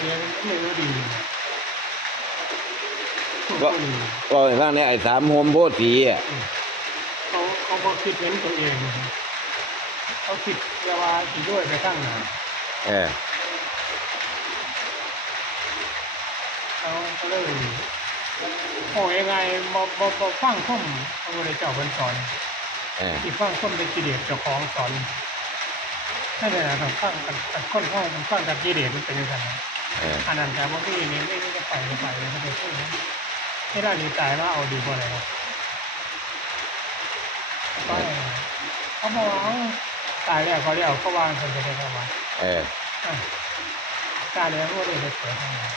เรียนไม่รู้ดีพวกก็คนนี้ก็ให้ฟังในไอ้สามโฮมโพสีอะเขาเขาบอคิดเห็นตัวเองเขาคิดว่าสิด้วยไปข้งน้าเออเขาก็เลยโอ้ยังไงบ่บ่บ่ฟังข้อมพระพุทธเจ้าเพิ่นสอนเออที่ฟังข้อมเป็นกิเลสเจ้าของสอนนั่นแหละต้องฟังกันกันคนห้องมันฟังกับกิเลสมันเป็นยังไง อออันนั้นแต่ว่าพี่นี่ไม่ได้จะไปจะไปเลยเขาจะพูดนะไม่ได้ดีใจว่าเอาดีกว่าอะไรครับก็เขาบอกว่าตายแล้วเขาเรียกเขาวางคนจะได้เข้ามาเอออะตายแล้วก็ได้เกิดขึ้นมา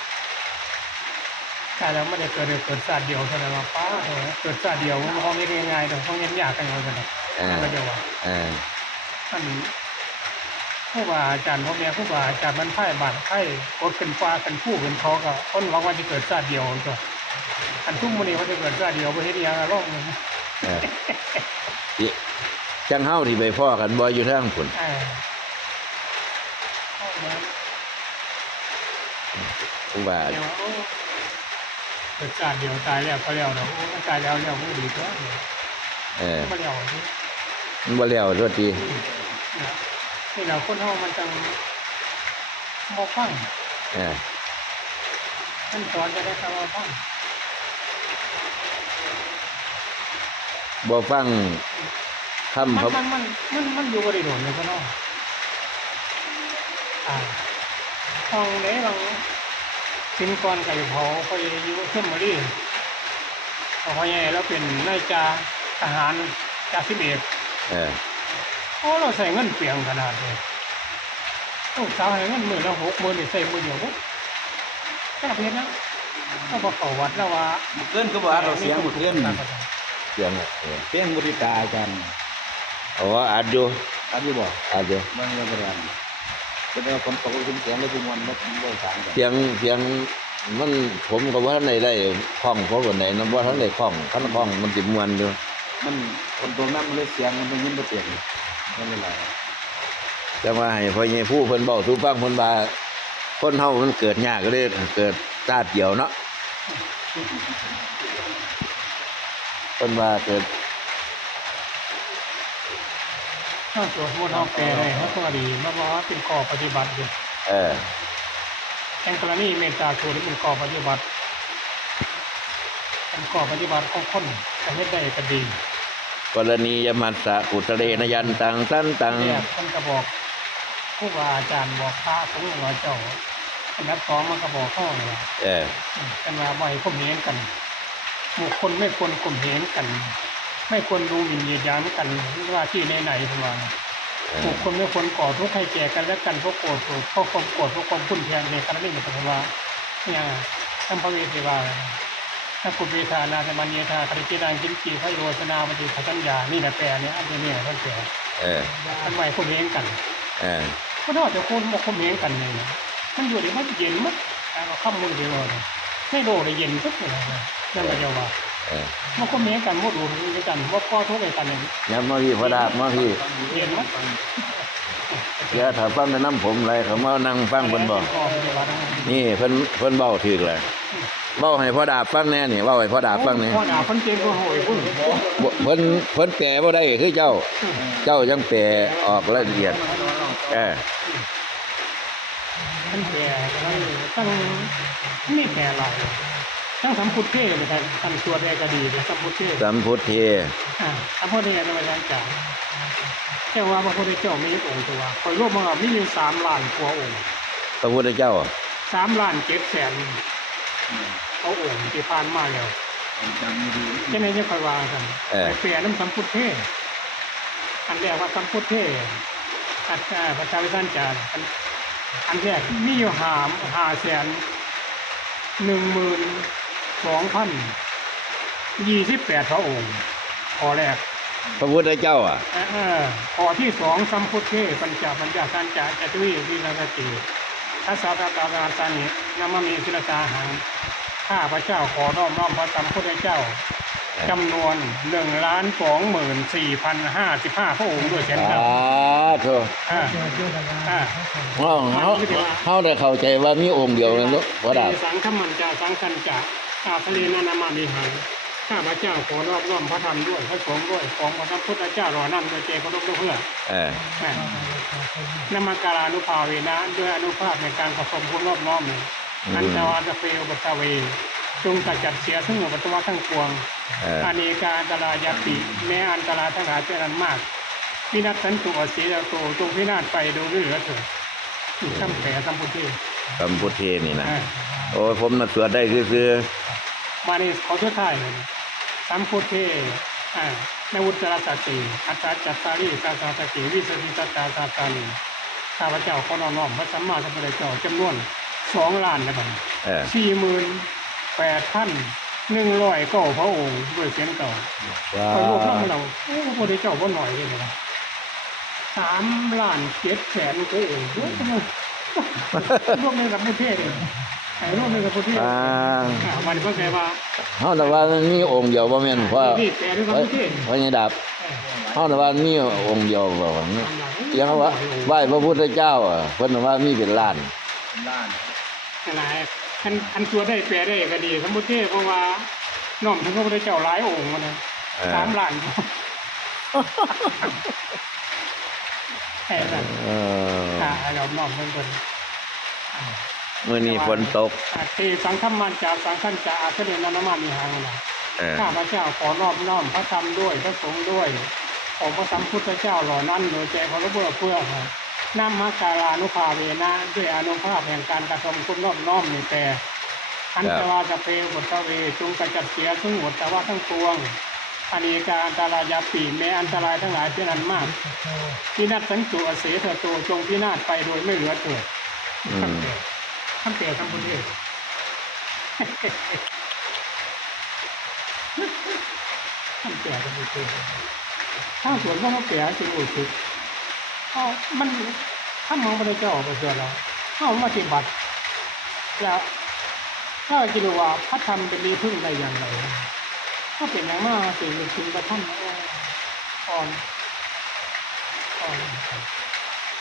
ตายแล้วไม่ได้เกิดเลยเกิดชาติเดียวเท่านั้นหรอกป้าเออเกิดชาติเดียวมันห้องนี้ง่ายๆแต่ห้องนี้ยากกันเลยกันนะเออก็จะว่าเออท่าน ผู้ว่าอาจารย์พ่อแม่ผู้ว่าอาจารย์มันไพ่บาดไพ่กดเป็นฟ้าเป็นผู้เป็นเขาก็คนหวังว่าจะเกิดชาติเดียวตัวอันทุ่มมันนี้ว่าจะเกิดชาติเดียวไปเฮ็ดอีหยังอะร้องเลยเอออิจังเฮาที่ไปพ่อกันบ่อยู่ทางพุ่นเออเอามาผู้ว่าเดี๋ยวโอ้เกิดชาติเดียวตายแล้วก็แล้วเดี๋ยวโอ้ตายแล้วแล้วก็ดีตัวเดี๋ยวเออมาแล้วนี่มันบ่แล้วโทษที นะนี่เราคนเฮามันจังบ่ฟังเออมันสอนจะได้คำว่าฟังบ่ฟังคำมันพระมันมันมันมันอยู่บริโดนเลยก็เนาะอ่าห้องไหนบางสินกรไก่เผาไปอยู่ขึ้นมาดิเอาพอใหญ่แล้วเป็นนายจ่าทหารจ่าสิบเอกเออ โอ้เราใส่เงินเปลียงขนาดเลยลูกสาวให้เงินหมื่นละหกหมื่นนี่ใส่มือเดียวปุ๊บแค่เพียงนะก็บอกเขาวัดแล้วว่ามื้อคืนก็บอกว่าเราเสียงมื้อคืนเสียงเออเสียงบุริตาอาจารย์อ๋ออัดอยู่อันนี้บอกอัดอยู่เมืองระเบิดเป็นว่าคนตกเป็นเสียงเลยทุกวันมันบ่ต่างกันเสียงเสียงมันผมก็บ่ทันได้ได้คล่องเพราะว่าไหนนำบ่ทันได้คล่องคันคล่องมันสิม่วนอยู่มันคนตรงนั้นมันเลยเสียงมันเป็นยินบ่เปลี่ยน นั่นแหละแต่ว่าให้พ่อใหญ่ผู้เพิ่นเว้าสู่ฟังเพิ่นว่าคนเฮามันเกิดยากก็เลยเกิดชาติเดียวเนาะเพิ่นว่าเกิดถ้าตัวพวกน้องแปลได้เขาก็ดีมากว่าเป็นข้อปฏิบัติอยู่เออแห่งกรณีเมตตาโชว์ที่เป็นข้อปฏิบัติเป็นข้อปฏิบัติของคนแต่ไม่ได้ก็ดี กรณียมัสสะปุตเรนยันตังสันตังเนี่ยท่านก็บอกผู้ว่าอาจารย์บอกพระของหลวงพ่อเจ้าอันดับสองมันก็บอกข้อเลยว่าเออกันว่าบ่ให้ข่มเหงกันบุคคลไม่ควรข่มเหงกัน ไม่ควรดูหมิ่นเหยียดหยามกันว่าที่ไหนๆเพิ่นว่าเออบุคคลไม่ควรก่อทุกข์ให้แก่กันและกันเพราะโกรธเพราะความโกรธเพราะความขุ่นแค้นในกรณีนี้เป็นว่าเนี่ยท่านพระเวทว่าถ้า คุณเวทานาสมันเยธาคริจิดังกินจีพระโยชนาปฏิขจัญญานี่แหละแปลเนี่ยอันนี้เนี่ยท่านแปลเออทำไมข่มเหงกัน เออก็น่าจะคนมาข่มเหงกันเนี่ยนะมันอยู่ในมันเย็นมัดเอาคำมือเดียวเลยไม่โดได้เย็นทุกเลยนะนั่นแหละเจ้าว่าเออมันข่มเหงกันว่าดูด้วยกันว่าก่อทุกข์ให้กันเนี่ยยับมาพี่พระดาบมาพี่เย็นมัดเดี๋ยวถ้าฟังแต่น้ำผมอะไรเขามานั่งฟังเพิ่นบอกข้อปฏิบัตินะนี่เพิ่นเพิ่นเว้าถูกเลย เว้าให้พ่อดาบฟังแน่นี่เว้าให้พ่อดาบฟังนี่พ่อดาคนเก่งก็โหยพุ่นบ่เพิ่นเพิ่นแปลบ่ได้คือเจ้า เจ้ายังแปลออกรายละเอียดเออท่านแก่แล้วตั้งนี่แก่หลายทั้งสัมพุทธเทศเลยครับท่านสวดเอกดีเลยสัมพุทธเทศสัมพุทเทอ่าสัมพุทธเทศในวันจันทร์จ่าแต่ว่าพระพุทธเจ้ามีองค์ตัวคอยรวบมาว่ามีอยู่สามล้านกว่าองค์พระพุทธเจ้าสามล้านเจ็ดแสน เอาองค์ที่ผ่านมาแล้วจำไม่ดีจะไหนจะคอยว่ากันเออ เปลี่ยนน้ำสัมพุทธเทศอันแรกว่าสัมพุทธเทศอันอ่าพระเจ้าวิสันจารอันอันแรกมีอยู่หามหาแสนหนึ่งหมื่นสองพันยี่สิบแปดพระองค์ข้อแรก พระพุทธเจ้าอะ เออข้อที่สองสัมพุทธเทศปัญจปัญญาสัญจาจตุวิวินาสติ ทัสสะตาตาตาตานินามามีศิลตาหังข้าพระเจ้าขอน้อมน้อมพระสัมพุทธเจ้าจำนวนหนึ่งล้านสองหมื่นสี่พันห้าสิบห้าพระองค์ด้วยเช่นสากันธุอ่าอ่าเฮาเฮาเฮาได้เข้าใจว่ามีองค์เดียวนั่นเนาะบ่ได้สังฆมันจาสังคันจะอาทะเลนานามามีหังข้าพระเจ้าขอรอบร่วมพระธรรมด้วยพระสงฆ์ด้วยของพระพุทธเจ้ารอนั่นโดยเจพระลูกเพื่อเอออ่า นมังการานุภาเวนะด้วยอนุภาพในการผสมคุณรอบน้อมเนี่ยอันตวาจะเฟลบัตเวจงตัดจัดเสียทั้งหมดปัตวะทั้งปวงเอออาเนกาอันตรายาติแม้อันตรายทั้งหลายเป็นอันมากพินัสสันตุอสีดาโตจงพินาศไปโดยไม่เหลือเถิดนี่คำแผลคำพูดที่คำพุทธเทนี่นะอ่าโอ้ยผมน่ะสวดได้คือมาในขอเชื่อท่ายเลยสัมพุทเทอ่าในอุตตรสติอัตตาจัตตารีสาสาสติวิสติสัตตาสาตานี ข้าพเจ้าขอน้อมน้อมพระสัมมาสัมพุทธเจ้าจำนวนสองล้านนะบัดนี้ๆเออสี่หมื่นแปดพันหนึ่งร้อยเก้าพระองค์ด้วยเสียงเก่าว้าคอยรวบรวมเราโอ้พระพุทธเจ้าก็หน่อยเลยนะสามล้านเจ็ดแสนพระองค์รวมรวมในกับประเทศเลยไอ้รวมในกับประเทศอ่าอ่าวันนี้เพิ่งไงว่าเฮาแต่ว่ามันมีองค์เดียวบ่แม่นเพราะนี่แปลด้วยกับเฮ้ยประเทศเพราะนี่ดาบ เฮาแต่ว่ามีองค์เดียวบ่ว่ายังว่าไหว้พระพุทธเจ้าอะเพิ่นว่ามีเป็นล้านล้านขนาดอันอันตัวได้แปลได้ก็ดีสมมุติเทศเพราะว่าน้อมถึงพระพุทธเจ้าหลายองค์มาเลยเออสามล้านแค่นั้นเอออ่าเราน้อมเพิ่นเพิ่นมื้อนี้ฝนตกอ่าที่สังฆมันจาสังฆันจาอาเสด็จนานามามีหางนะเออข้าพระเจ้าขอนอบน้อมพระธรรมด้วยพระสงฆ์ด้วย ของพระสัมพุทธเจ้าเหล่านั้นโดยใจพระเพื่อเพื่อน้ำมักการานุภาเวนะด้วยอนุภาพแห่งการกระทำคุณนอบน้อมนี่แต่อันตวาจะเพลบทเวจงกระจัดเสียซึ่งหมดแต่ว่าทั้งปวงอเนกาอันตรายาปีแม้อันตรายทั้งหลายเป็นอันมากพินาศสังจุอเสเถโตจงพินาศไปโดยไม่เหลือเกิดท่านเปรท่านพุทธเทศท่านเปรท่านพุทธเทศถ้าสวนก็มาเปรจริงอุทิศเอามันถ้ามองไปในเจ้าออกไปเจอเราเข้ามาปฏิบัติแล้วถ้าจะรู้ว่าพระธรรมเป็นดีพึ่งได้อย่างไรถ้าเป็นอย่างมากสิ่งหนึ่งสิ่งประท่านอ่อนอ่อน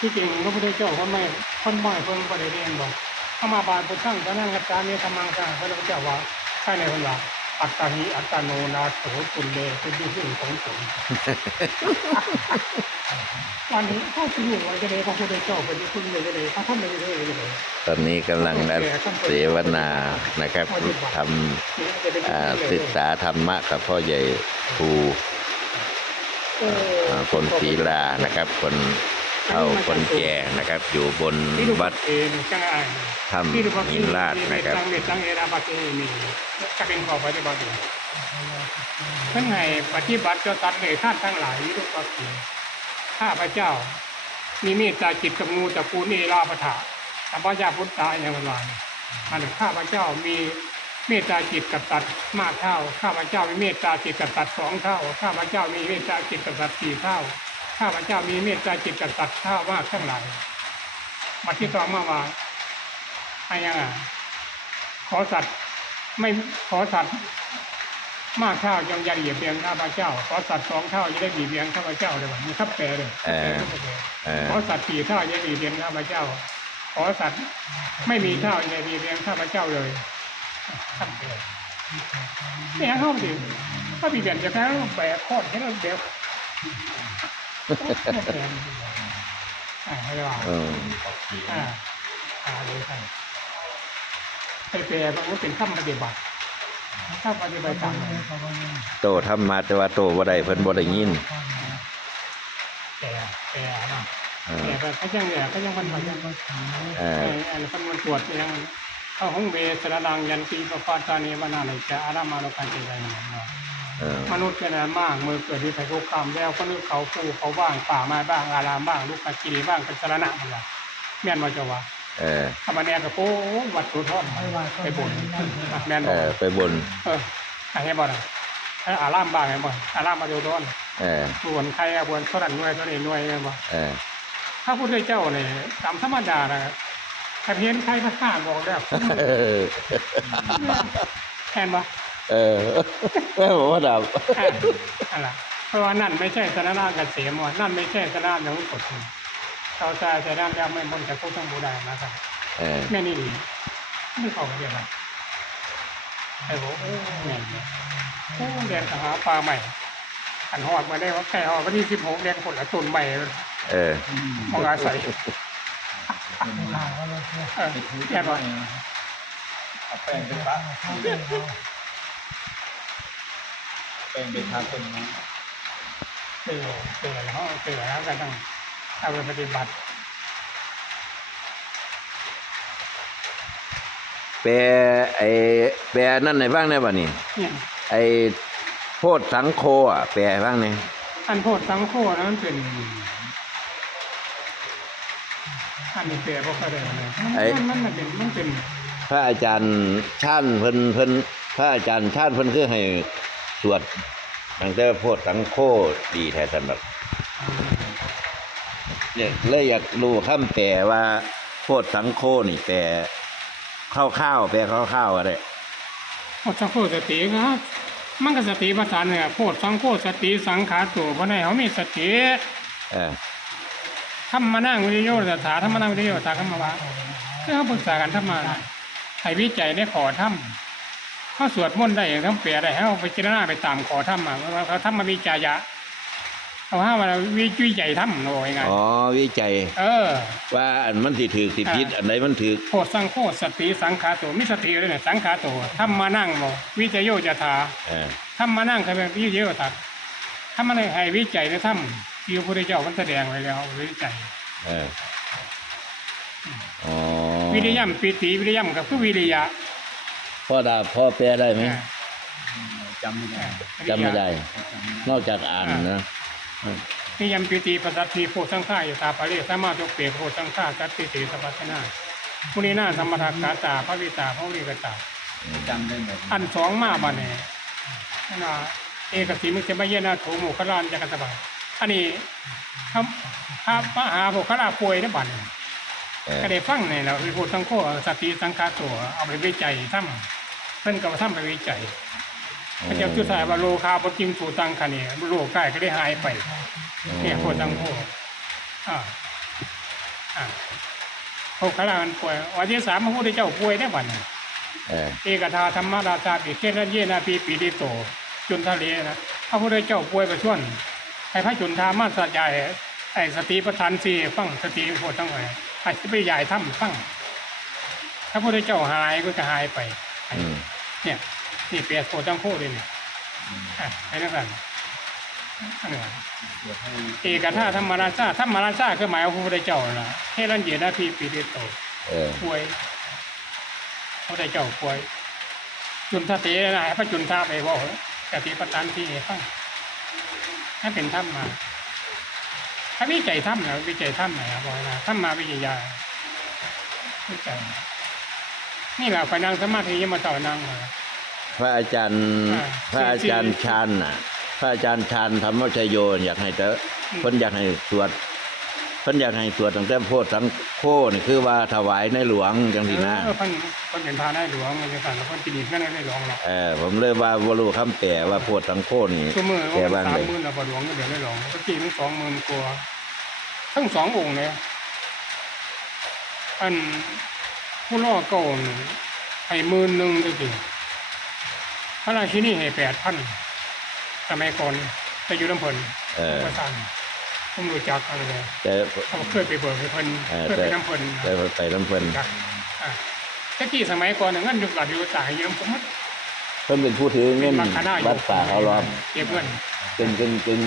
ที่จริงพระพุทธเจ้าก็ไม่คนบ่อยเพิ่งประเรียนบอกถ้ามาบานพุทธังก็นั่งกัจจามีธรรมังสังพระพุทธเจ้าว่าใช่ในคนละ อัตตาหิอัตตโนนาโสตุลเลเป็นที่พึ่งของตนวันนี้เข้าสู่วันจะได้พระพุทธเจ้าเป็นที่พึ่งเลยจะได้พระท่านเลยจะได้เลยตอนนี้กำลังนัดเสวนานะครับทำอ่าศึกษาธรรมะกับพ่อใหญ่ครูอ่าคนศรีลานะครับ คน เฒ่าคนแก่นะครับอยู่บนวัดเองจังไงถ้ำหินลาดนะครับตั้งเมตตั้งเอราบัติมีจะเป็นขอปฏิบัติเพื่อไงปฏิบัติเจ้าตัดเลยท่านทั้งหลายวิรุปปักขีข้าพระเจ้า มีเมตตาจิตกับงูตระกูลเอราปะถะสัมปยาพุทธะอย่างไรอันข้าพระเจ้ามีเมตตาจิตกับตัดมากเท่า ข้าพระเจ้ามีเมตตาจิตกับตัดสองเท่า ข้าพระเจ้ามีเมตตาจิตกับตัดสี่เท่า ข้าพระเจ้ามีเมตตาจิตกับตัดเท่ามากทั้งหลายมาที่สองมาว่าอะไรยังอะขอสัตว์ไม่ขอสัตว์มากเท่าจงอย่าเหยียบเบียงข้าพเจ้า ขอสัตว์สองเท่าจะได้บีบเบียงข้าพเจ้าเลยว่ามีทับแปรเลยเออเออขอสัตว์สี่เท่าอย่าบีบเบียงข้าพเจ้า ขอสัตว์ไม่มีเท่าอย่าบีบเบียงข้าพเจ้าเลยทับแปรไม่อยากเข้าสิถ้าบีบเบียงจะแพ้แปรโคตรแค่นั้นเดียว อ่าให้ว่าเอออ่าอ่าเลยครับไปแปลมันก็เป็นข้ามปฏิบัติข้ามปฏิบัติตามโตทำมาแต่ว่าโตบ่ได้เพิ่นบ่ได้ยินแปลแปลนะเอแปลอแบบเขายังเนี่ยเขายังมันมันยังเอเออออันนี้มันตรวจยังเข้าห้องเบสระดังยันตีประปาตานีวนาเลยจะอารามาโลกันเจริญเนาะ มนุษย์เป็นอะไรมากมือเกิดที่ไผ่ทุกคำแล้วก็นึกเขาปูเขาบ้างป่าไม้บ้างอารามบ้างลูกกระจีบ้างเป็นสารณะมันละแม่นมาจะว่าเออธรรมแนกับโอ้วัดสุทอนไปบนแม่นเอบออกไปบน เออให้บ่นะให้อารามบ้างให้บ่อารามมาดูต้นเออส่วนใครอะบวนเท่านั้นหน่วยเท่านี้หน่วยให้บ่เออถ้าพุทธเจ้าเนี่ยตามธรรมดานะถ้าเห็นใครพระข้าบอกแล้วเออแทนบ่ เออแม่บอกว่าดับอะอะไรเพราะว่านั่นไม่ใช่สารนาเกษมว่ะนั่นไม่ใช่สารนาหลวงกฎเขาจะจะนั่นแล้วไม่พ้นจากพวกทั้งบูดานะครับเออแม่นี่ดีไม่เข้ากันเดียวกันไอ้โหโอ้แม่นเนี่ยโอ้เรียนหาปลาใหม่อันหอดมาได้ว่าไก่หอดวันที่สิบหกเรียนผลละตุนใหม่เออมองอาศัยเออแค่ว่า เอาแป้งไปปะแป้ งไปทาต้นไม้เตือเตือแล้วเตือแล้วก็ต้องเอาไปปฏิบัติ แปลไอ้แปลนั่นในบ้างได้ป่ะนี่เนี่ยไอ้โพดสังโคอะแปลบ้างนี่อันโพดสังโฆนะมันเป็น อันนี้เตือพวกเขาได้เลยมันมันมันเป็นมันเป็น พระอาจารย์ชาญเพิ่นเพิ่นพระอาจารย์ชาญเพิ่นคือให้ สวดตั้งแต่โพดสังโคดีแท้สำหรับเนี่ยเลยอยากรู้คำแปลว่าโพดสังโคนี่แปลคร่าวๆแปลคร่าวๆอะไรโพดสังโฆสติครับ มันก็สติปัฏฐานเนี่ยโพดสังโฆสติสังขาตัวเพราะในเขามีสติเออทำมานั่งวิริโยสถาทำมานั่งวิริโยสถาคำมาวะเพื่อเขาปรึกษากันทำมาให้วิจัยได้ขอทำ เขาสวดมนต์ได้ทั้งเปียได้ให้เขาไปจิรณาไปตามขอทำมาว่าเขาทำมาวิจัยยะเอาห้ามาวิวิจัยทำโอ้ยไงอ๋อวิจัย เออ ว่าอันมันสิถือสิผิดอันไหนมันถือโพดสังโฆสติสังขาตัวมิสติเลยเนี่ยสังขาตัวทำมานั่งบอกวิจัยโยจะถาเออทำมานั่งใครเป็นวิจัยโยทักทำมาในให้วิจัยในถ้ำที่พระพุทธเจ้ามันแสดงไว้แล้ววิจัยเอออ๋อวิริยมปีติวิริยมก็คือวิริยะ พ่อดาพ่อแปลได้ไหมอ่าจำไม่ได้จำไม่ได้ นอกจากอ่านนะนิยมปีติปัสสัทธิโพสังฆายตาปะเรสามาตุเปโพสังฆาสัตติเสสัพพชนามุนีนาสัมมาทักกาตาพระวิตาพระวิกตาจำได้หมดอันสองมาบันเนนั่นน่ะเอกสีมุขมะเยนาโถโมขลานจักรตบาอันนี้ครับพระมหาโพคลาป่วยนะบัดนเออก็ได้ฟังเนี่ยเราไปพูดทั้งโคสติสังฆาตัวเอาไปวิจัยทำ เพิ่นก็มาทำไปวิจัยพระเจ้าจุดท้ายว่าโลคาปจิมสูตังคะเนี่ยโลกใกล้ก็ได้หายไปเนี่ยโคตังโคอ่าอ่าโคขลามันป่วยวันที่สามพระพุทธเจ้าป่วยได้บัดนเออเอกทาธรรมราชาปิเกณเยนาปีปีติโต จุนทะเลนะพระพุทธเจ้าป่วยไปช่วนให้พระจุนทามาสัจใหญ่ไอ้สติประธานสี่ฟังสติโพทั้งหลายไอ้ที่ไปใหญ่ถ้ำฟังถ้าพระพุทธเจ้าหายก็จะหายไป อืมเนี่ยนี่เปียโพจังโคเลยเนี่ยอะไอ้นั่นกันอันนี้ว่าเดี๋ยวให้เอกทาธรรมราชาธรรมราชาคือหมายว่าพระพุทธเจ้าน่ะเทรันเยนาปีปีติโตเออป่วยพระได้เจ้าป่วย จุนทะเตนะให้พระจุนทาไปบอกกติปตันที่ฟังให้เป็นถ้ำมาถ้าวิจัยถ้ำนะวิจัยถ้ำไหนครับบอกนะถ้ำมาวิจัยยาวิจัย นี่แหละไปนั่งสมาธิยังมาต่อนั่งเลยพระอาจารย์อ่าพระอาจารย์สี่ชาญน่ะ พระอาจารย์ชาญธรรมชโยอยากให้เตอเพิ่นอยากให้สวดเพิ่นอยากให้สวดตั้งแต่โพธิสังโฆนี่คือว่าถวายในหลวงจังซี่นะเออเพันเพันเป็นพาได้หลวงมันจะสั่นแล้วเพันกินอีกไม่ได้ได้หลวงหรอกเออผมเลยว่าบ่รู้คำแปลว่าโพธิสังโฆนี่ตัวมือแปลว่าบ้างสาเลมยหมื่นเราหลวงก็เดี๋ยวได้หลวงก็กินทั้งสองหมื่นกว่าทั้งสององค์เลยอัน ผู้ล่อเก่านี่ให้หมื่นหนึ่งจริงๆพระราชินีให้แปดพันสมัยก่อนจะอยู่น้ำเพลินเออ ประสานผมรู้จักอะไรเลยแต่เขาเคยไปเบิกให้เพิ่นเออเคยไปน้ำเพลินแต่ไปน้ำเพิ่นจักอะแต่กี้สมัยก่อนเนี่ยเงินยุคหลักอยู่ตายเยอะผมมันเพิ่นเป็นผู้ถือเงิเป็นนมัคคณาอยู่วัดป่าเขาล้อมเก็บเงิน เป็นเป็นเป็น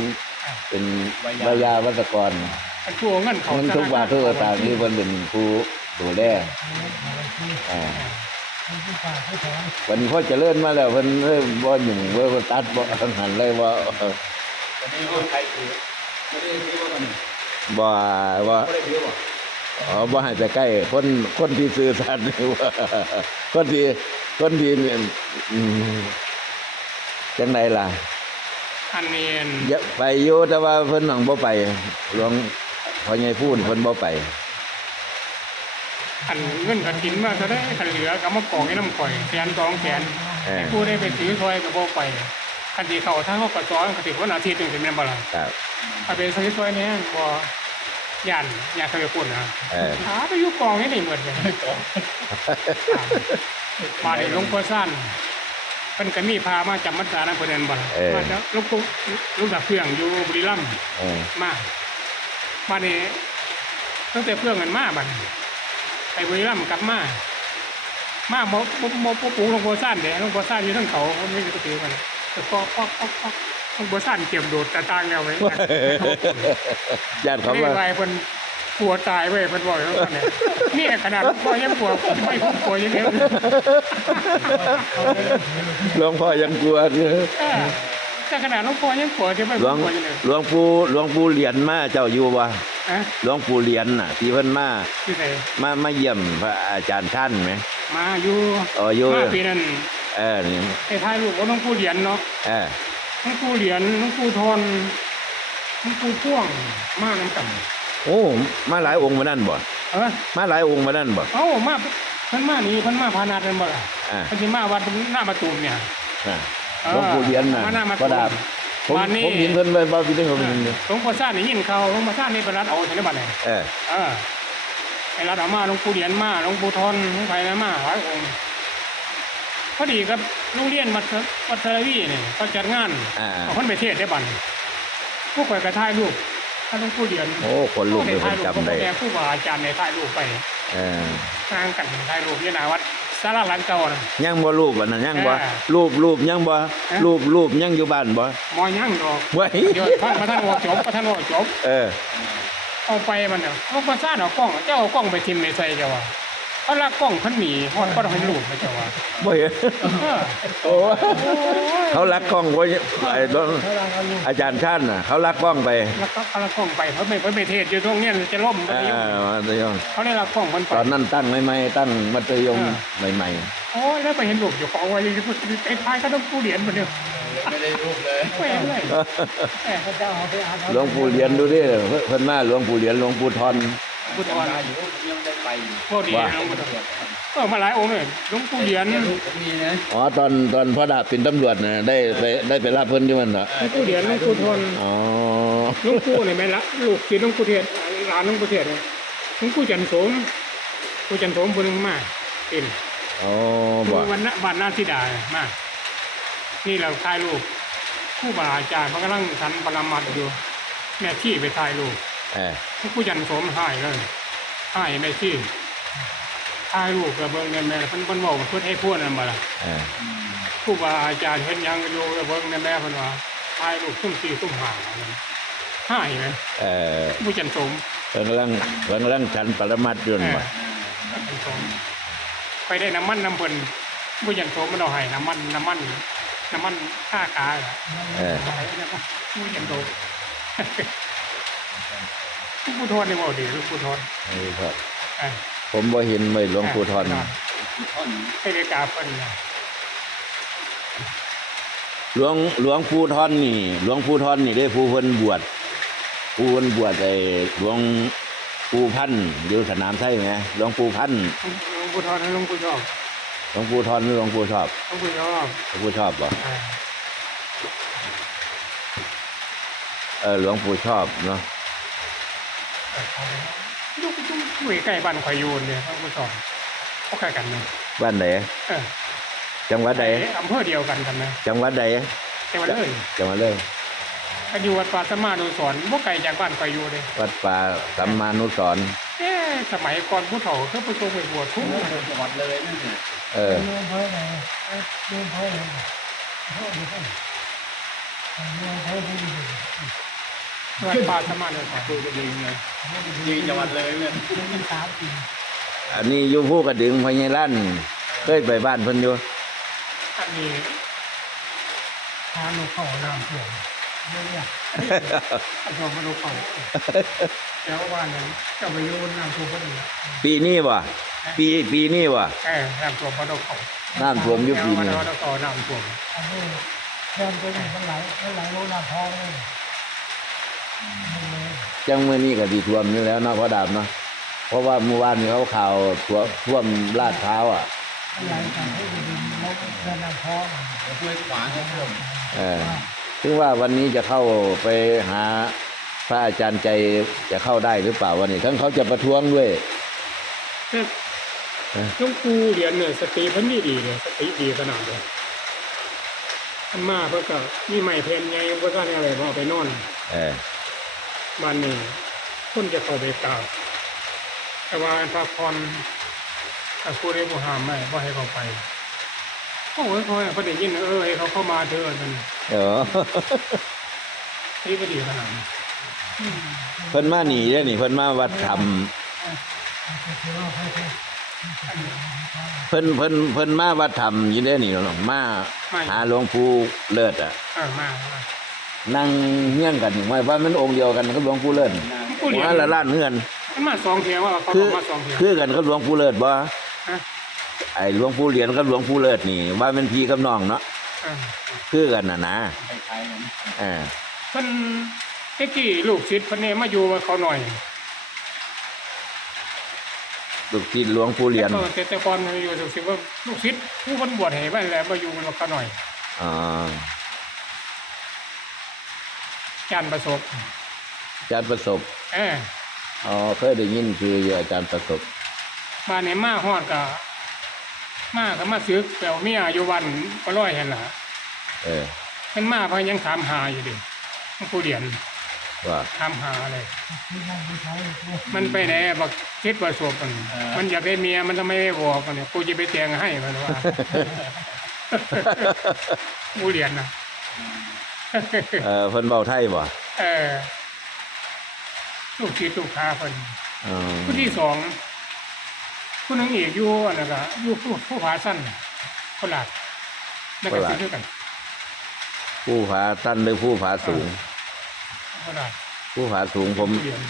อะเป็นวายาวัตกรอันทั่วเงินเขาเงินทุกบาททุกสตางค์นี่เพิ่นเป็นผู้ ดูแลอ่าวันนี้พ่อเจริญมาแล้วเพิ่นเริ่มบ่หยุ่งเว้ยเพิ่นตัดบ่ทันหันเลยว่าเออตอนนี้คนไทยถือไม่ได้ถือว่ากันบ่ว่าไม่ได้ถือว่าอ๋อบ่ให้ไปใกล้คนคนที่ซื่อสัตย์นี่ว่าคนที่คนที่เนี่ยอืมจังไดล่ะอันนี้อย่าไปอยู่แต่ว่าเพิ่นหังบ่ไปหลวงพ่อใหญ่พูนเพิ่นบ่ไป อันเงินกันกินมาเท่าได้คันเหลือก็มากองให้น้ำข่อยแสนสองแสนเออ ผู้ได้ไปถือซอยกับโบไปคันที่เขาถ้าเขากระซ้อนก็ถือว่าอาทิตย์หนึ่งเป็นแม่นบ่ล่ะครับเอาไปซื้อซอยเนี้ยบ่ย่านอยากเคยปุ่นนะเออหาไปอยู่กองให้ได้หมดเลย มาในหลวงพ่อสั้นเพิ่นก็มีพามาจำพรรษานั่นเพิ่นเดินบ่ล่ะมาจากหลูกปู่ลูกดับเครื่องอยู่บุรีรัมย์ เออ มามานี่ตั้งแต่เพื่อนกันมาบัดนี้ ไปบุรีรัมย์กลับมา มาบ่บ่บ่บ่ปลูกหลวงพ่อสั้นเด้หลวงพ่อสั้นอยู่ทั้งเขาเขาไม่ได้ถือมันแต่ก็ก็ก็ก็หลวงพ่อสั้นเก็บโดดตาต่างแล้วไว้ญาติเขาไม่ว่าไหวเพิ่นกลัวตายเว้ยเพิ่นบอกแล้วกันเนี่ยนี่ขนาดหลวงพ่อยังกลัวไม่ผมกลัวอยังเดียวหลวงพ่อยังกลัวคือเออ แต่ขนาดหลวงพ่อยังกลัวที่ไม่หลวงกลัวอยังเดียวหลวงปู่หลวงปู่เหรียญมาเจ้าอยู่บ่อะหลวงปู่เหรียญน่ะที่เพิ่นมาที่ไหนมามาเยี่ยมพระอาจารย์ท่านไหมมาอยู่อ๋ออยู่มาปีนั้นเออนี่ไอ้ท้ายลูกว่าหลวงปู่เหรียญเนาะเออหลวงปู่เหรียญหลวงปู่ทนหลวงปู่พ่วงมาน้ำกันโอ้มาหลายองค์มานั่นบ่เออมาหลายองค์มานั่นบ่เอ้ามาเพิ่นมานี่เพิ่นมาพานาดเป็นบ่ล่ะอ่าเพิ่นสิมาวัดหน้าประตูเนี่ยอ่าเออ หลวงปู่เหรียญน่ะมาหน้ามาก็ดาบผมวันนี้ผมเห็นเพิ่นไปบ่พี่ได้ผมเห็นอยู่หลวงพ่อซ่านนี่ยินเขาหลวงพ่อซ่านนี่เป็นรัดเอาใช่ไหมบัดเนี่ยเออเออไอ้รัดเอามาหลวงปู่เหรียญมาหลวงปู่ทนหลวงไผ่นะมาหลายองค์พอดีกับโรงเรียนวัดวัดเทรวีเนี่ยเขาจัดงานอ่าเอาคนไปเทศได้บัดพวกข่อยกระถ่ายรูปถ้าหลวงปู่เหรียญโอ้คนลูกเลยถ่าเพิ่ยนรูปจำได้แม่ผู้บาอาจารย์ในถ่ายรูปไปเออสร้างกันถ่ายรูปยี่หนาวัด สาราหลังเก่านะยังบ่รูปอันนั้นยังบ่เออรูปรูปยังบ่เออรูปรูปยังอยู่บ้านบ่มอยั่งดอกไว้เดี๋ยวพระประธานโอจบประธานโอจบเออเอาไปมันเนี่ยหลวงพ่อซ่านเอากล้อง เจ้าเอากล้องไปทิมในใส่เจ้าว่า เขาลักกล้องเพันหนีฮอดก็ต้องให้ลูกไปเจ้าว่าบ่เห็นเออโอ้เขารักกล้องไว้ไอ้หลวงอาจารย์ท่านน่ะ เขารักกล้องไปแล้วก็เขาลักกล้องไปเขาไม่ไปเทศอยู่ตรงเนี้ยจะล่มอ่ามัธยมเขาได้ลักกล้องมันไปตอนนั้นตั้งใหม่ๆตั้งมัธยมเออใหม่โอ้ยแล้วไปเห็นลูกอยู่ของไว้ไอ้ท้ายก็ต้องผู้เหรียญมาเนี่ยไม่ได้รูปเลยไม่เห็นเลยแหมๆหลวงปู่เหรียญดูดิเพิ่นมาหลวงปู่เหรียญหลวงปู่ทอน พุทธอนมาอยู่ยังไม่ได้ ไปอยู่พวกดีนะหลวงปู่ทอนเออมาหลายองค์เลยหลวงปู่เหรียญหลรูปก็มีนะอ๋อตอนตอนพ่อดาบเป็นตำรวจน่ะได้ไปได้ไปรับเพิ่นที่มันเหรอวงปู่เหรียญหลวงปู่ทอนอ๋อหลวงปู่เนี่ยแม่ละลูกศิษย์หลวงปู่เทศหลานหลวงปู่เทศเนี่ยหลวงปู่จันทร์โสมปู่จันทร์โสมคนหนึ่งมาเป็นอ๋อคืบ่อวันนะวันนาทิดามานี่เราถ่ายรูปผู้บาอาจารย์เขากำลังสันปรมัดอยู่แม่ที่ไปถ่ายรูปเออผู้ยันโสมหายเลย หายแม่ที่ถ่ายรูปกับเบิ้งเนี่ยแม่เพิ่นเพิ่นบอกว่าเพิ่นให้พูดนั่นบ่ล่ะเออผู้บาอาจารย์เห็นหยังอยู่กับเบิ้งเนี่ยแม่เพิ่นว่าถ่ายรูปซุ่มสี่ซุ่มห้าหายไหมเออผู้ยันโสมเพิ่นกำลังเพิ่นกำลังฉันปรมัตถ์อยู่เอนั่นอบ่ยันโสมไปได้น้ำมันน้ำเพิ่นผู้ยันโสมมันเอาให้น้ำมันน้ำมันน้ำมันค่ากาอะเออผู้ยันโต ลูกผู้ทอนนี่บอกดีลูกผู้ทอนเออครับอะผมบ่เห็นไว้หลวงปู่ทอนท่อนให้ได้กราบเพิ่นนะหลวงหลวงปู่ทอนนี่ หลวงปู่ทอนนี่ได้ผู้เพิ่นบวชผู้เพิ่นบวชไอ้หลวงปู่พันธุ์อยู่สนามไทยไหมหลวงปู่พันธุ์ลูกผู้ทอนลูกผู้ชอบหลวงปู่ทอนหรือหลวงปู่ชอบลูกผู้ชอบหลวงปู่ชอบบ่อ่าเออหลวงปู่ชอบเนาะ ลูกลูกอยู่ใกล้บ้านข่อยอยู่เนี่ยลูกผู้ชอบก็ใกล้กันเนี่ยบ้านไหนเออจังหวัดใดอำเภอเดียวกันกันนะจังหวัดใดแต่ว่าเลยจังหวัดเลยก็อยู่วัดป่าสมมานุสรณ์บ่ไกลจากบ้านข่อยอยู่เลยวัดป่าสัมมานุสรณ์เอ๊ะสมัยก่อนผู้เฒ่าคือผู้ทรงไปบวชทุกจังหวัดเลยนั่นเนี่ยเออ วัดป่าสมมานุสรณ์ดูก็ยิงเลยยิงจังหวัดเลยเนี่ยอันนี้อยู่ผู้กระดึงพญาลั่นเคยไปบ้านเพิ่นอยู่อันนี้ทานลูกเขาน้ำท่วมเนี่ยอันท่วมมาลูกเขาแล้วว่านั้นเจ้าไปอยู่น้ำท่วมพอดีปีนี้บ่ปีปีนี้บ่เออน้ำท่วมพอลูกเขาน้ำท่วมอยู่ปีนี้แล้วก็น้ำท่วมอันนี้แทนตัวนี้มันไหลมันไหลลงน้ำพองเลย มันเลยจังมื้อนี้ก็สิท่วมอยู่แล้วเนาะพ่อดาบเนาะเพราะว่าเมื่อวานนี้เขาข่าวท่วมท่วมลาดพร้าวอะมันไหลจากที่ดินแล้วเดินน้ำพองห้วยขวางครับผมเออถึงว่าวันนี้จะเข้าไปหาพระอาจารย์ใจจะเข้าได้หรือเปล่าวันนี้ ทั้งเขาจะประท้วงด้วยแต่หลวงปู่เหรียญเนี่ยสติเพิ่นดีดีเลยสติดีขนาดเลยอันมาเพิ่นก็มีไม้แผ่นใหญ่บ่ทันอะไรบ่เอาไปนอน เออ บ้านนี้คนจะเข้าไปกราบแต่ว่าอันพระพรถ้าผู้ใดบ่ห้ามไม่บ่ให้เขาไปโอ้ยเขาให้เขาได้ยินเออให้เขาเข้ามาเถอะนั่นเออนี่ก็ดีขนาดนี้เพิ่นมาหนีเด้อนี่เพิ่นมาวัดธรรมคือว่าให้ให้เพิ่นเพิ่นเพิ่นมาวัดธรรมอยู่เด้อนี่เนาะมาหาหลวงปู่เลิศอะ เออมามา นั่งเฮี้ยงกันหมายว่ามันองค์เดียวกันกับหลวงปู่เลิศหลวงปู่เหรียญว่าละล้านเฮือนมันมาสองเที่ยวว่าเขาคือบอกมาสองเที่ยวคือกันกับหลวงปู่เลิศบ่ฮะ ไอ้หลวงปู่เหรียญกับหลวงปู่เลิศนี่ ว่าเป็นพี่กับน้องเนาะเออคือกันน่ะนะคล้ายๆนั้นเออเพิ่นเมื่อกี้ลูกศิษย์เพิ่นเนี่ยมาอยู่กับเขาหน่อยลูกศิษย์หลวงปู่เหรียญแต่ก่อนแต่แต่ก่อนมันอยู่ลูกศิษย์ว่าลูกศิษย์ผู้คนบวชให้ไว้แล้วมาอยู่กับเขาหน่อยอ่า จานประสบอาจารย์ประสบ เอออ๋อ เคยได้ยินคืออาจารย์ประสบมาในมาฮอดก็มาก็มาซื้อแปลวเมียอยู่วันก็ร้อยหั่นล่ะเออเพิ่นมาเพิ่นยังถามหาอยู่ดิหลวงปู่เหรียญว่า ถามหาอะไรที่นั่งที่ใช้เนี่ยมันไปไหนบักคิดประสบมันมันอยากได้เมียมันทำไมไม่บอกมันเนี่ยกูจะไปแต่งให้มันว่า ผู้เรียนนะ เออเพิ่นเว้าไทยบ่เออลูกศิษย์ลูกค้าเพิ่นอืมผู้ที่สองผู้นึงอีกอยู่อันนั้นก็อยู่ผู้ผู้ผาสั้นคนหลักแล้วก็สิด้วยกัน ผู้ผาสั้นหรือผู้ผาสูงคนหลักผู้ผาสูงผมผู้เรียน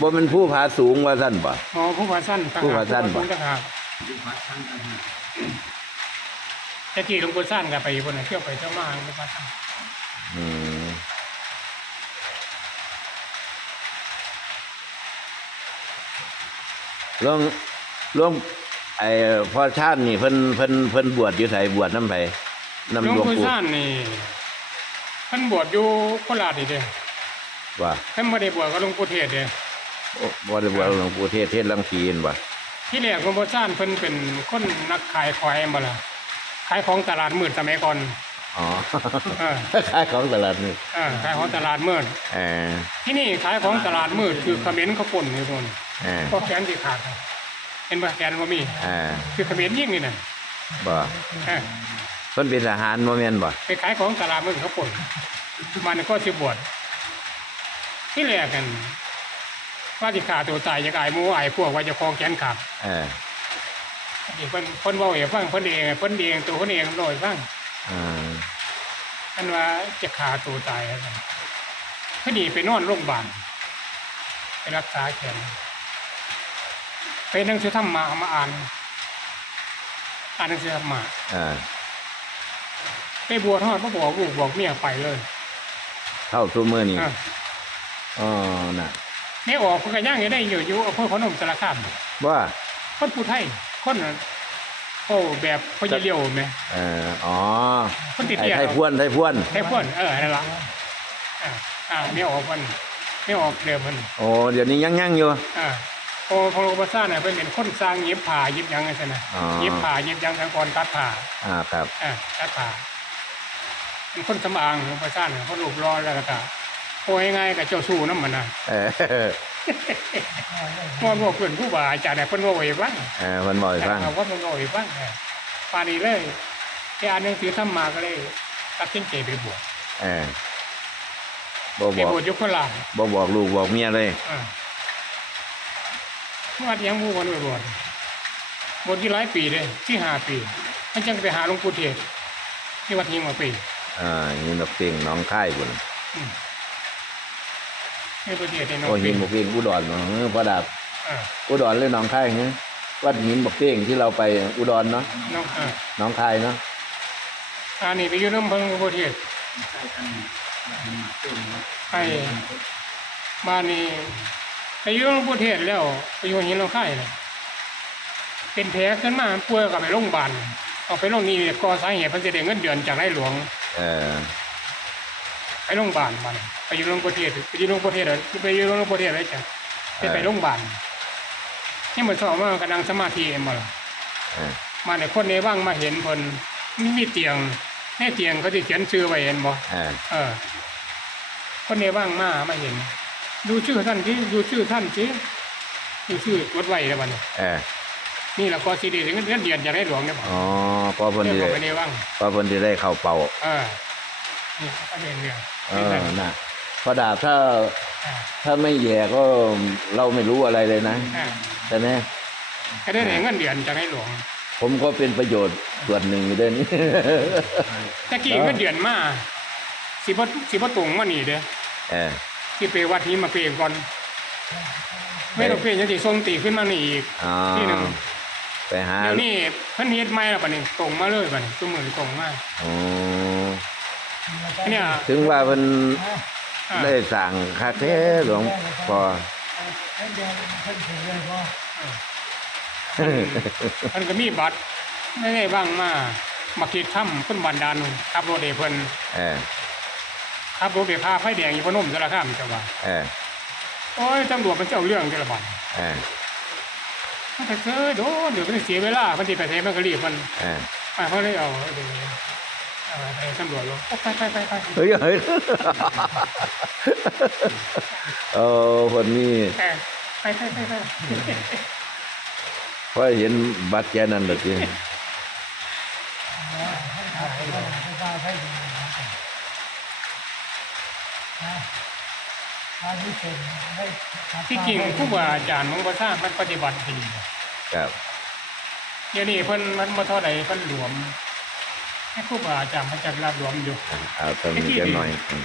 บ่แมันผู้ผาสูงว่าสั้นบ่อ๋อผู้ผาสั้นต่งหกผู้ผาสั้นผู้บ่ต่างหากดูพัดทั้งกันแต่ที่หลวงปู่สั้นก็ไปบนนั้นเที่ยวไปเที่ยวมาหลวงปู่สั้นอืม หลวงหลวงไอ้พ่อชาตินี่เพิ่นเพิ่นเพิ่นบวชอยู่ไสบวชนำไผหลนำวงหลวงปู่ปู่สั้นนี่ท่านบวชอยู่โคราชนี่เด้ว่าท่านไม่ได้บวชกับหลวงปู่เทศเด้โอ้บ่ได้บวชหลวงปู่เทศเทศลังกีนบ่ที่แรกหลวงปู่สั้นเพิ่นเป็นคนนักขายควายมาล่ะขายของตลาดมืดสมัยก่อน อ๋อเออขายของตลาดนี่เออขายของตลาดมืดเออที่นี่ขายของตลาดมืดคือเขมิ้นเขาป่นอยู่ตรงนเออก็แขนที่ขาดครับเห็นป่ะแขนว่ามีเออคือเขมิ้นยิ่งนี่น่ะบ่เออเพิ่นเป็นทหารบ่แม่นบ่ไปขายของตลาดมืดเขาป่นมันก็สิบวชที่แรกกันว่าสิขาตัวตายจะกายหมูอายพวกว่าจะคองแขนขาดเออนี่เพิ่นเพิ่นเว้าให้ฟังเพิ่นเองเพิ่นเองตัวเพิ่นเองโดยฟัง อ่าอันว่าจะฆ่าตัวตายอะไรพอดีไปนอนโรงพยาบาลไปรักษาแขนไปหนังสือธรรมะเอามาอ่าน อ่านหนังสือธรรมะอ่าไปบวชทอดพระบอกลูกบอกเมียไปเลย เข้าสู่มื้อนี้อะอ๋อน่ะไม่ออกเพิ่นก็ย่างอยู่ได้อยู่อยู่อำเภอพนมสารคามว่าคนผู้ไทยคน โอ้แบบพญเลียวไหมเอ่ออ๋อคนติดไอ้เตียไทยพวนไทยพวน ไทยพวนเออนั่นละอ่าอ่าไม่ออกมันไม่ออกเดิมมันโอ้เดี๋ยวนี้ยังยังอยู่ อ่าพอพอโลบาซ่าเนี่ยเป็นเป็นคนสร้างเย็บผ้าเย็บหยังไงใช่ไหมอ๋อ เย็บผ้าเย็บหยังทางก่อนตัดผ้าอ่าครับ อ่าตัดผ้าเป็นคนสำอางโลบาซ่าเนี่ยคนรูปรอแล้วก็โอ้ยง่ายกับเจ้าสู้น้ำมันนะเออ มอนว่าเพื่อนผู้บ่าอาจารย์เนี่ยเพิ่นว่าไว้บ้างเออมันบ่อยฟังเอาว่ามันว่าไว้บ้างปานนี้เลยแค่อ่านหนังสือธรรมาก็เลยตัดสินใจไปบวชเออบ่ไปบอกบวชอยุคลาชบ่บอกลูกบอกเมียเลยอ่าวัดยังมูกันไปบวชบวชที่หลายปีเลยที่ห้าปีมันจังไปหาหลวงปู่เทศที่วัดหิงมาปีอ่านี่นกเสียงน้องค่ายบุญ อืม ให้ประเทศในน้องโอ้ปีหินบกเพียงอุดรเนาะเออพระดาบอ่าอุดรเลยน้องค่ายเนี่ยวัดหินบกเพียงที่เราไปอุดรเนาะน้องอ่าน้องค่ายเนาะอันนี้ไปอยู่น้ำเพิงหลวงปู่เทศให้บ้านนี้ไปอยู่โรงประเทศแล้วไปอยู่หินเราค่ายเลยเป็นแผลขึ้นมาป่วยก็ไปโรงพยาบาลเอาไปโรงนี้ก็สาเหตุเพิ่นสิได้เงินเดือนจากนายหลวง เออ ไปโรงพยาบาลมันไปอยู่โรงประเทศไปอยู่โรงประเทศเหรอไปอยู่โรงประเทศอะไรจ้ะไปไปโรงพยาบาลนี่มันสอบว่ากำลังสมาธิเองบ่ล่ะเออมาในคนในว่างมาเห็นเพิ่นมีมีเตียงในเตียงเขาสิเขียนชื่อไว้เห็นบ่เออเออ คนในว่างมามาเห็น ดูชื่อท่านสิดูชื่อท่านสิดูชื่อรถไว้แล้วบัดนี้เออนี่แหละก็สิได้เงินเดือนเดือนจากในหลวงเนี่ยบ่อ๋อพอเพิ่นเรียกสิว่าได้ไปในว่างพอเพิ่นสิได้เข้าเป่าเออนี่ก็เป็นเรื่องเอเป็นอเรื่องน่ะพอดาบถ้าอ่าถ้าไม่แย่ก็เราไม่รู้อะไรเลยนะอ่าใช่ไหมก็ได้เงินเดือนจากในหลวง ผมก็เป็นประโยชน์ส่วนหนึ่งอยู่ด้วยนี่ตะกี้เงินเดือนมาสิบ่สิบ่ตรงมานี่เด้อเออที่ไปวัดนี้มาเปย์ก่อนไม่ต้องเปย์ยังสิส่งตีขึ้นมานี่อีกอ๋อที่หนึ่งไปหาเดี๋ยวนี้เพิ่นเฮ็ดใหม่แล้วบัดนี้ตรงมาเลยบัดนี้ตัวมือตรงมาอ๋อ เนี่ยถึงว่าเพิ่นอ่าได้สั่งคักแท้หลวงพอเส้นเดียวเส้นถึงเลยก็เพิ่นก็มีบัตรไม่ได้ว่างมามาคิดถ้ำเพิ่นบันดาลขับรถให้เพิ่นเออขับรถไปพาไฟแดงอยู่พนมสารคามจังว่าเออโอ้ยตำรวจมันสิเจ้าเรื่องจังละบัดเออมันก็เคยโดนเดี๋ยวมันเสียเวลาเพิ่นสิไปไสมันก็รีบมันเออไปเขาเลยเอาเดี๋ยวเอา ไปตำรวจลงไปไปไปไปเฮ้ยเฮ้ยโอ้คนนี้ไปไปไปไปไปพอเห็นบัตรแกนั่นแบบนี้ถ่ายก็ไม่กล้าให้ดูนะอันนี้เป็นได้ที่จริงผู้ว่าอาจารย์มันบ่ทราบมันปฏิบัติดีครับเดี๋ยวนี้เพิ่นมันบ่เท่าใดเพิ่นหลวม ให้ผู้ว่าอาจารย์มันจักรับหลวมอยู่ เอาตรงนี้กันหน่อยอืม